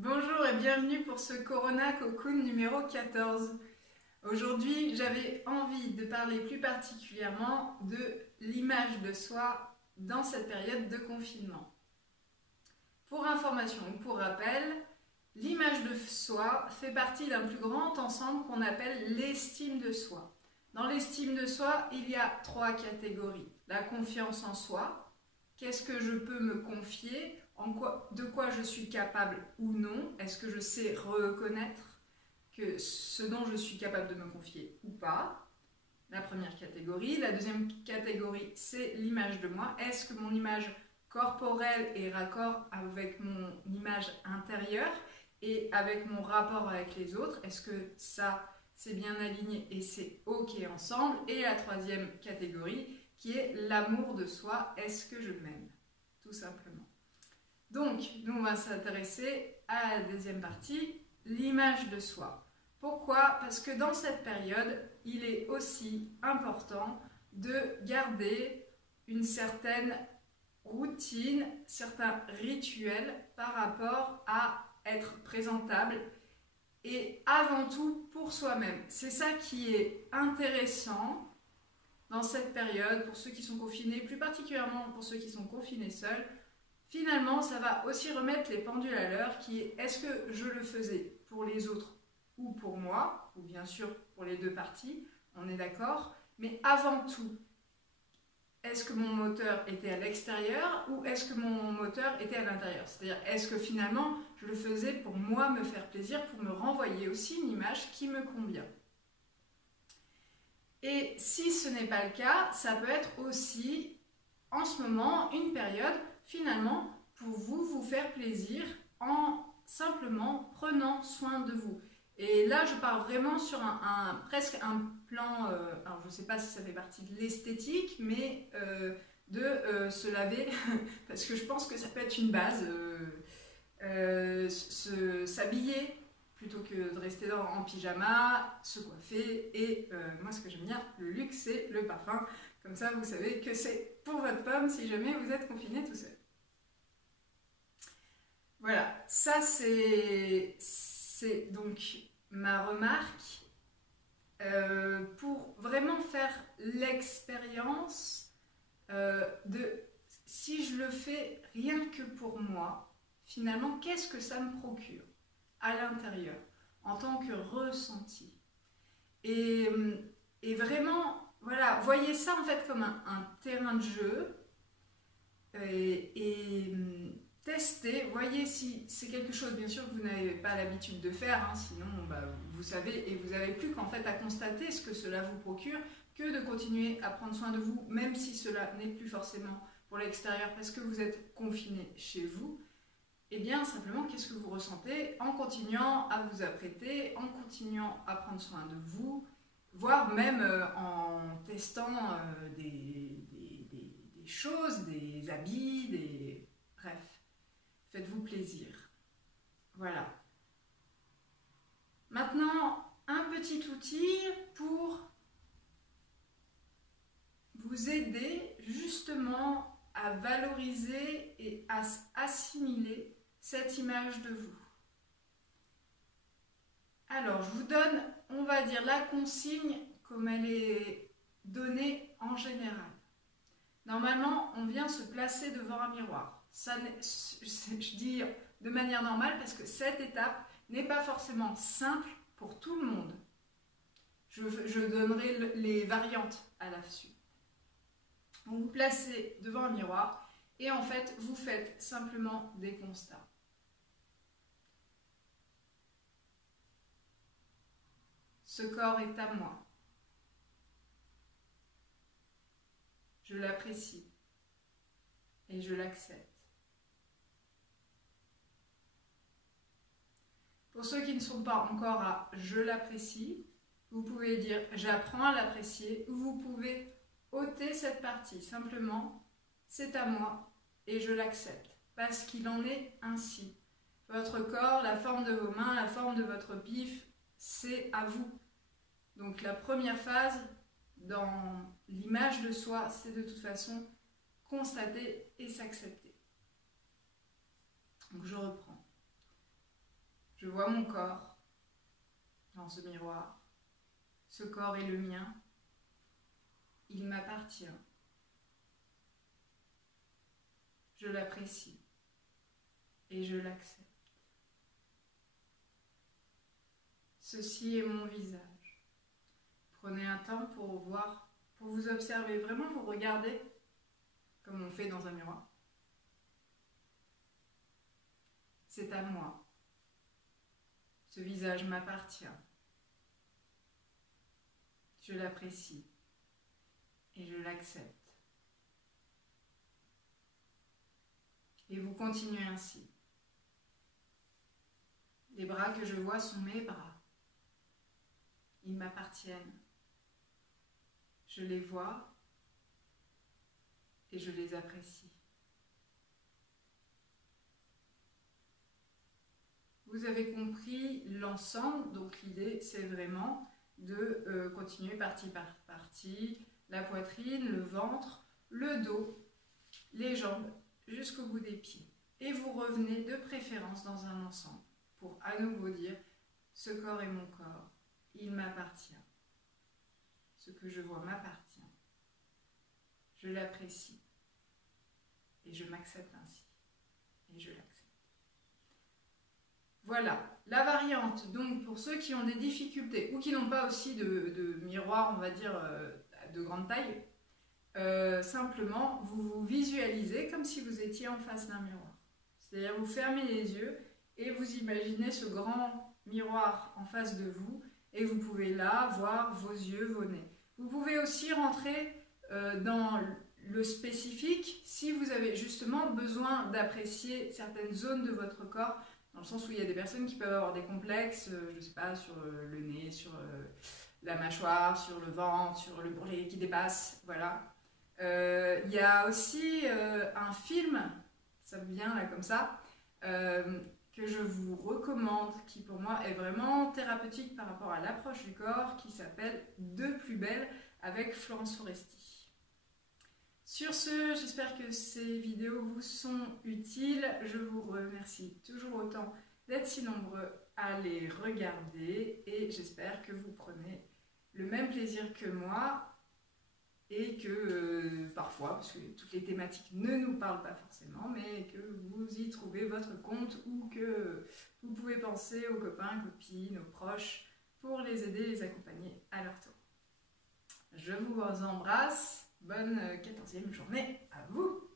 Bonjour et bienvenue pour ce Corona Cocoon numéro 14. Aujourd'hui, j'avais envie de parler plus particulièrement de l'image de soi dans cette période de confinement. Pour information ou pour rappel, l'image de soi fait partie d'un plus grand ensemble qu'on appelle l'estime de soi. Dans l'estime de soi, il y a 3 catégories. La confiance en soi, qu'est-ce que je peux me confier, de quoi je suis capable ou non, est-ce que je sais reconnaître que ce dont je suis capable de me confier ou pas. La première catégorie. La deuxième catégorie, c'est l'image de moi. Est-ce que mon image corporelle est raccord avec mon image intérieure et avec mon rapport avec les autres? Est-ce que ça, c'est bien aligné et c'est OK ensemble? Et la troisième catégorie, qui est l'amour de soi. Est-ce que je m'aime? Tout simplement. Donc, nous, on va s'intéresser à la deuxième partie, l'image de soi. Pourquoi? Parce que dans cette période, il est aussi important de garder une certaine routine, certains rituels par rapport à être présentable et avant tout pour soi-même. C'est ça qui est intéressant dans cette période pour ceux qui sont confinés, plus particulièrement pour ceux qui sont confinés seuls. Finalement, ça va aussi remettre les pendules à l'heure qui est est-ce que je le faisais pour les autres ou pour moi, ou bien sûr pour les deux parties, on est d'accord, mais avant tout, est-ce que mon moteur était à l'extérieur ou est-ce que mon moteur était à l'intérieur? C'est-à-dire, est-ce que finalement, je le faisais pour moi me faire plaisir, pour me renvoyer aussi une image qui me convient? Et si ce n'est pas le cas, ça peut être aussi, en ce moment, une période finalement pour vous faire plaisir en simplement prenant soin de vous. Et là, je pars vraiment sur presque un plan, alors je ne sais pas si ça fait partie de l'esthétique, mais de se laver, parce que je pense que ça peut être une base, s'habiller plutôt que de rester en pyjama, se coiffer, et moi ce que j'aime bien, le luxe, c'est le parfum. Comme ça, vous savez que c'est pour votre pomme si jamais vous êtes confiné tout seul. Voilà, ça c'est donc ma remarque pour vraiment faire l'expérience de si je le fais rien que pour moi, finalement, qu'est-ce que ça me procure à l'intérieur en tant que ressenti. Et vraiment, voilà, voyez ça en fait comme un terrain de jeu et testez, voyez si c'est quelque chose bien sûr que vous n'avez pas l'habitude de faire, hein, sinon bah, vous savez et vous n'avez plus qu'en fait à constater ce que cela vous procure que de continuer à prendre soin de vous, même si cela n'est plus forcément pour l'extérieur parce que vous êtes confiné chez vous. Et bien simplement qu'est-ce que vous ressentez en continuant à vous apprêter, en continuant à prendre soin de vous, voire même en testant des choses, des habits, bref, faites-vous plaisir. Voilà. Maintenant, un petit outil pour vous aider justement à valoriser et à assimiler cette image de vous. Alors, je vous donne, on va dire, la consigne comme elle est donnée en général. Normalement, on vient se placer devant un miroir. Ça, je dis de manière normale parce que cette étape n'est pas forcément simple pour tout le monde. Je donnerai les variantes à là-dessus. Vous vous placez devant un miroir et en fait, vous faites simplement des constats. Ce corps est à moi. Je l'apprécie et je l'accepte. Pour ceux qui ne sont pas encore à « je l'apprécie », vous pouvez dire « j'apprends à l'apprécier » ou vous pouvez ôter cette partie. Simplement, c'est à moi et je l'accepte parce qu'il en est ainsi. Votre corps, la forme de vos mains, la forme de votre bif, c'est à vous. Donc la première phase dans l'image de soi, c'est de toute façon constater et s'accepter. Donc je reprends. vois mon corps dans ce miroir. Ce corps est le mien. Il m'appartient. Je l'apprécie et je l'accepte. Ceci est mon visage. Prenez un temps pour voir, pour vous observer, vraiment vous regarder comme on fait dans un miroir. C'est à moi. Ce visage m'appartient. Je l'apprécie et je l'accepte. Et vous continuez ainsi. Les bras que je vois sont mes bras. Ils m'appartiennent. Je les vois et je les apprécie. Vous avez compris l'ensemble, donc l'idée c'est vraiment de continuer partie par partie, la poitrine, le ventre, le dos, les jambes, jusqu'au bout des pieds. Et vous revenez de préférence dans un ensemble pour à nouveau dire « Ce corps est mon corps, il m'appartient. Ce que je vois m'appartient. Je l'apprécie et je m'accepte ainsi. Et je l'accepte. » Voilà, la variante, donc pour ceux qui ont des difficultés ou qui n'ont pas aussi de miroir, on va dire, de grande taille, simplement, vous vous visualisez comme si vous étiez en face d'un miroir. C'est-à-dire, vous fermez les yeux et vous imaginez ce grand miroir en face de vous et vous pouvez là voir vos yeux, vos nez. Vous pouvez aussi rentrer dans le spécifique si vous avez justement besoin d'apprécier certaines zones de votre corps, dans le sens où il y a des personnes qui peuvent avoir des complexes, je ne sais pas, sur le nez, sur la mâchoire, sur le ventre, sur le bourrelet qui dépasse, voilà. Il y a aussi un film, ça me vient là comme ça, que je vous recommande, qui pour moi est vraiment thérapeutique par rapport à l'approche du corps, qui s'appelle De plus belle avec Florence Foresti. Sur ce, j'espère que ces vidéos vous sont utiles. Je vous remercie toujours autant d'être si nombreux à les regarder et j'espère que vous prenez le même plaisir que moi et que parfois, parce que toutes les thématiques ne nous parlent pas forcément, mais que vous y trouvez votre compte ou que vous pouvez penser aux copains, copines, aux proches pour les aider, les accompagner à leur tour. Je vous embrasse. Bonne 14e journée à vous!